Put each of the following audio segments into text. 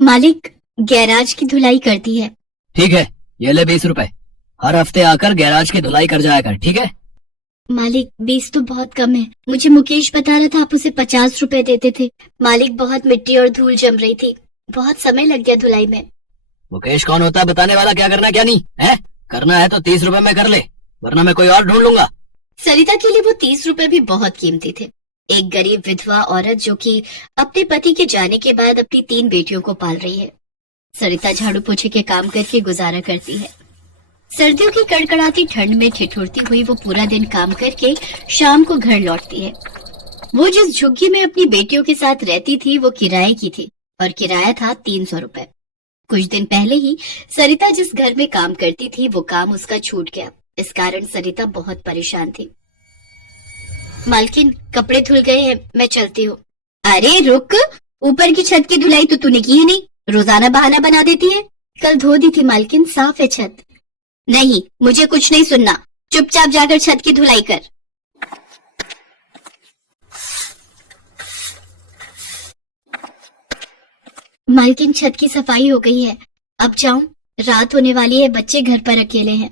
मालिक गैराज की धुलाई करती है। ठीक है, ये ले 20 रुपए। हर हफ्ते आकर गैराज की धुलाई कर जाया कर, ठीक है? मालिक 20 तो बहुत कम है। मुझे मुकेश बता रहा था आप उसे 50 रुपए देते थे। मालिक बहुत मिट्टी और धूल जम रही थी, बहुत समय लग गया धुलाई में। मुकेश कौन होता है बताने वाला? क्या करना है क्या नहीं है? करना है तो 30 रुपए में कर ले, वरना मैं कोई और ढूंढ लूंगा। सरिता के लिए वो 30 रुपए भी बहुत कीमती थे। एक गरीब विधवा औरत जो कि अपने पति के जाने के बाद अपनी 3 बेटियों को पाल रही है। सरिता झाड़ू पोछे के काम करके गुजारा करती है। सर्दियों की कड़कड़ाती ठंड में ठिठुरती हुई वो पूरा दिन काम करके शाम को घर लौटती है। वो जिस झुग्गी में अपनी बेटियों के साथ रहती थी वो किराए की थी और किराया था 300 रुपए। कुछ दिन पहले ही सरिता जिस घर में काम करती थी वो काम उसका छूट गया। इस कारण सरिता बहुत परेशान थी। मालकिन कपड़े धुल गए हैं, मैं चलती हूँ। अरे रुक, ऊपर की छत की धुलाई तो तूने की ही नहीं, रोजाना बहाना बना देती है। कल धो दी थी मालकिन, साफ है छत। नहीं, मुझे कुछ नहीं सुनना, चुपचाप जाकर छत की धुलाई कर। मालकिन छत की सफाई हो गई है, अब जाऊं? रात होने वाली है, बच्चे घर पर अकेले हैं।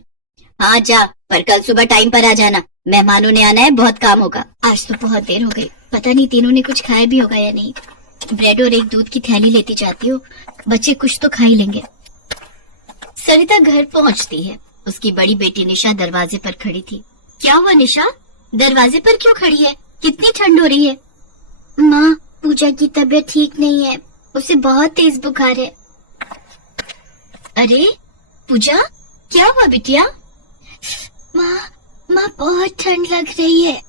हाँ जा, पर कल सुबह टाइम पर आ जाना, मेहमानों ने आना है, बहुत काम होगा। आज तो बहुत देर हो गई, पता नहीं तीनों ने कुछ खाया भी होगा या नहीं। ब्रेड और एक दूध की थैली लेती जाती हूँ, बच्चे कुछ तो खा ही लेंगे। सरिता घर पहुँचती है। उसकी बड़ी बेटी निशा दरवाजे पर खड़ी थी। क्या हुआ निशा, दरवाजे पर क्यों खड़ी है? कितनी ठंड हो रही है? माँ, पूजा की तबीयत ठीक नहीं है, उसे बहुत तेज बुखार है। अरे पूजा, क्या हुआ बिटिया? माँ बहुत ठंड लग रही है।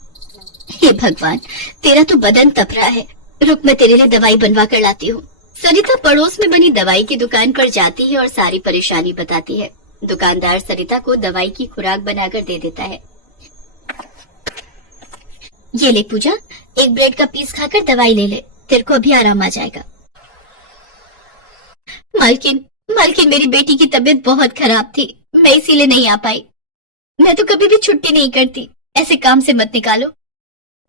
हे भगवान, तेरा तो बदन तप रहा है। रुक, मैं तेरे लिए दवाई बनवा कर लाती हूँ। सरिता पड़ोस में बनी दवाई की दुकान पर जाती है और सारी परेशानी बताती है। दुकानदार सरिता को दवाई की खुराक बनाकर दे देता है। ये ले पूजा, एक ब्रेड का पीस खाकर दवाई ले ले, तेरे को अभी आराम आ जाएगा। मालकिन मेरी बेटी की तबीयत बहुत खराब थी, मैं इसीलिए नहीं आ पाई। मैं तो कभी भी छुट्टी नहीं करती, ऐसे काम से मत निकालो।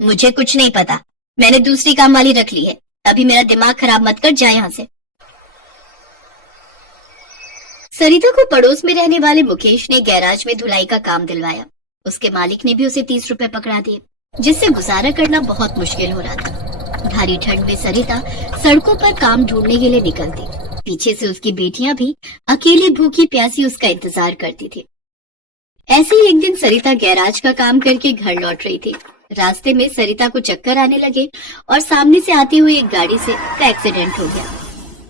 मुझे कुछ नहीं पता, मैंने दूसरी काम वाली रख ली है। अभी मेरा दिमाग खराब मत कर, जा यहाँ से। सरिता को पड़ोस में रहने वाले मुकेश ने गैराज में धुलाई का काम दिलवाया। उसके मालिक ने भी उसे 30 रुपए पकड़ा दिए, जिससे गुजारा करना बहुत मुश्किल हो रहा था। भारी ठंड में सरिता सड़कों पर काम ढूंढने के लिए निकलती। पीछे से उसकी बेटियां भी अकेली भूखी प्यासी उसका इंतजार करती थी। ऐसे ही एक दिन सरिता गैराज का काम करके घर लौट रही थी। रास्ते में सरिता को चक्कर आने लगे और सामने से आती हुई एक गाड़ी से का एक्सीडेंट हो गया।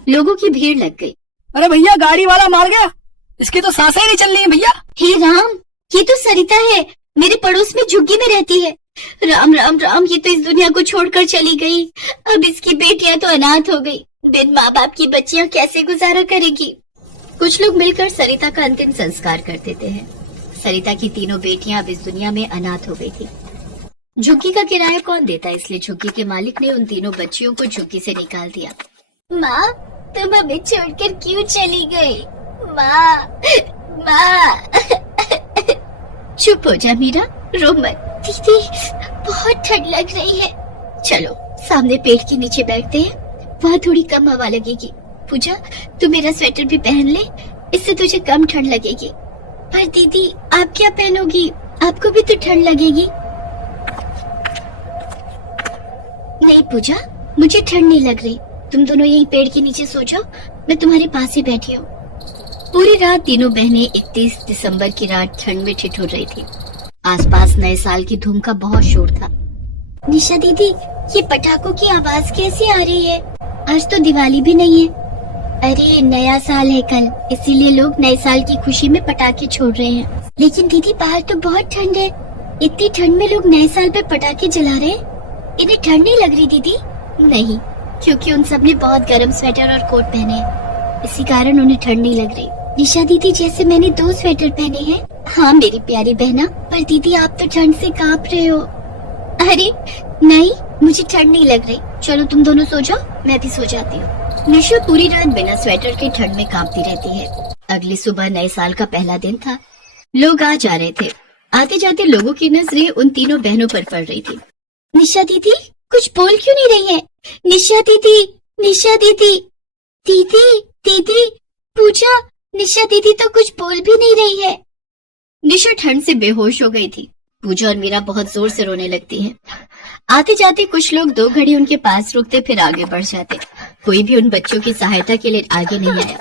लोगों की भीड़ लग गई। अरे भैया, गाड़ी वाला मार गया, इसकी तो सांसें ही नहीं चल रही है भैया। हे राम, ये तो सरिता है, मेरे पड़ोस में झुग्गी में रहती है। राम राम राम, ये तो इस दुनिया को छोड़कर चली गई। अब इसकी बेटियां तो अनाथ हो गई। बिन माँ बाप की बच्चियां कैसे गुजारा करेगी? कुछ लोग मिलकर सरिता का अंतिम संस्कार कर देते हैं। सरिता की तीनों बेटियां अब इस दुनिया में अनाथ हो गई थी। झुग्गी का किराया कौन देता, इसलिए झुग्गी के मालिक ने उन तीनों बच्चियों को झुग्गी से निकाल दिया। माँ, तुम हमें छोड़कर क्यों चली गई? माँ। चुप हो जा मीरा, रो मत। दीदी, बहुत ठंड लग रही है। चलो सामने पेड़ के नीचे बैठते हैं, वहाँ थोड़ी कम हवा लगेगी। पूजा, तू मेरा स्वेटर भी पहन ले, इससे तुझे कम ठंड लगेगी। पर दीदी, आप क्या पहनोगी? आपको भी तो ठंड लगेगी। नहीं पूजा, मुझे ठंड नहीं लग रही। तुम दोनों यही पेड़ के नीचे सो जाओ, मैं तुम्हारे पास ही बैठी हूँ। पूरी रात तीनों बहनें 31 दिसंबर की रात ठंड में ठिठुर रही थी। आसपास नए साल की धूम का बहुत शोर था। निशा दीदी, ये पटाखों की आवाज कैसी आ रही है? आज तो दिवाली भी नहीं है। अरे नया साल है कल, इसीलिए लोग नए साल की खुशी में पटाखे छोड़ रहे हैं। लेकिन दीदी, बाहर तो बहुत ठंड है। इतनी ठंड में लोग नए साल पे पटाखे जला रहे हैं, इन्हें ठंड नहीं लग रही दीदी? नहीं, क्योंकि उन सब ने बहुत गर्म स्वेटर और कोट पहने हैं, इसी कारण उन्हें ठंड नहीं लग रही। निशा दीदी, जैसे मैंने 2 स्वेटर पहने हैं। हाँ मेरी प्यारी बहना, पर दीदी आप तो ठंड से कांप रहे हो। अरे नहीं, मुझे ठंड नहीं लग रही। चलो तुम दोनों सो जाओ, मैं भी सो जाती हूँ। निशा पूरी रात बिना स्वेटर के ठंड में कांपती रहती है। अगली सुबह नए साल का पहला दिन था। लोग आ जा रहे थे। आते जाते लोगों की नजरें उन तीनों बहनों पर पड़ रही थी। निशा दीदी, कुछ बोल क्यों नहीं रही है? निशा दीदी, निशा दीदी। दीदी, दीदी, पूजा, निशा दीदी तो कुछ बोल भी नहीं रही है। निशा ठंड से बेहोश हो गई थी। पूजा और मीरा बहुत जोर से रोने लगती है। आते जाते कुछ लोग 2 घड़ी उनके पास रुकते, फिर आगे बढ़ जाते। कोई भी उन बच्चों की सहायता के लिए आगे नहीं आया।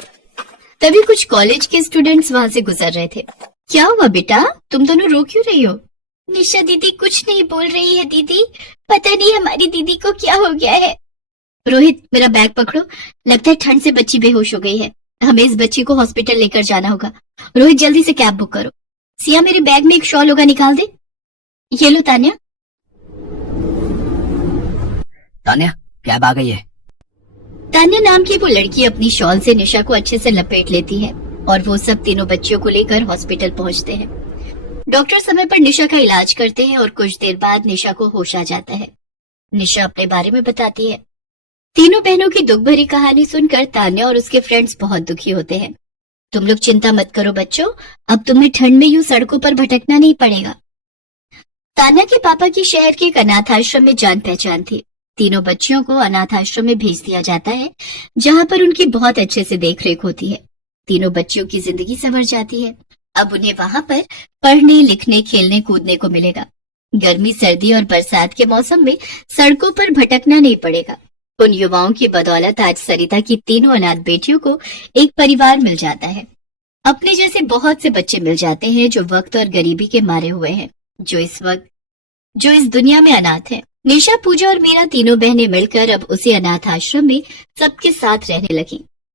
तभी कुछ कॉलेज के स्टूडेंट्स वहां से गुजर रहे थे। क्या हुआ बेटा, तुम दोनों रो क्यों रही हो? निशा दीदी कुछ नहीं बोल रही है दीदी, पता नहीं हमारी दीदी को क्या हो गया है। रोहित, मेरा बैग पकड़ो, लगता है ठंड से बच्ची बेहोश हो गई है। हमें इस बच्ची को हॉस्पिटल लेकर जाना होगा। रोहित, जल्दी से कैब बुक करो। सिया, मेरे बैग में एक शॉल होगा, निकाल दे। ये लो तान्या। तान्या, कैब आ गई है। तान्या नाम की वो लड़की अपनी शॉल से निशा को अच्छे से लपेट लेती है और वो सब तीनों बच्चियों को लेकर हॉस्पिटल पहुंचते हैं। डॉक्टर समय पर निशा का इलाज करते हैं और कुछ देर बाद निशा को होश आ जाता है। निशा अपने बारे में बताती है। तीनों बहनों की दुख भरी कहानी सुनकर तान्या और उसके फ्रेंड्स बहुत दुखी होते हैं। तुम लोग चिंता मत करो बच्चों, अब तुम्हें ठंड में यूं सड़कों पर भटकना नहीं पड़ेगा। तान्या के पापा की शहर के एक अनाथ आश्रम में जान पहचान थी। तीनों बच्चियों को अनाथ आश्रम में भेज दिया जाता है, जहां पर उनकी बहुत अच्छे से देखरेख होती है। तीनों बच्चियों की जिंदगी संवर जाती है। अब उन्हें वहां पर पढ़ने, लिखने, खेलने, कूदने को मिलेगा। गर्मी, सर्दी और बरसात के मौसम में सड़कों पर भटकना नहीं पड़ेगा। उन युवाओं की बदौलत आज सरिता की तीनों अनाथ बेटियों को एक परिवार मिल जाता है। अपने जैसे बहुत से बच्चे मिल जाते हैं जो वक्त और गरीबी के मारे हुए हैं, जो इस दुनिया में अनाथ है। निशा, पूजा और मीरा तीनों बहनें मिलकर अब उसी अनाथ आश्रम में सबके साथ रहने लगी।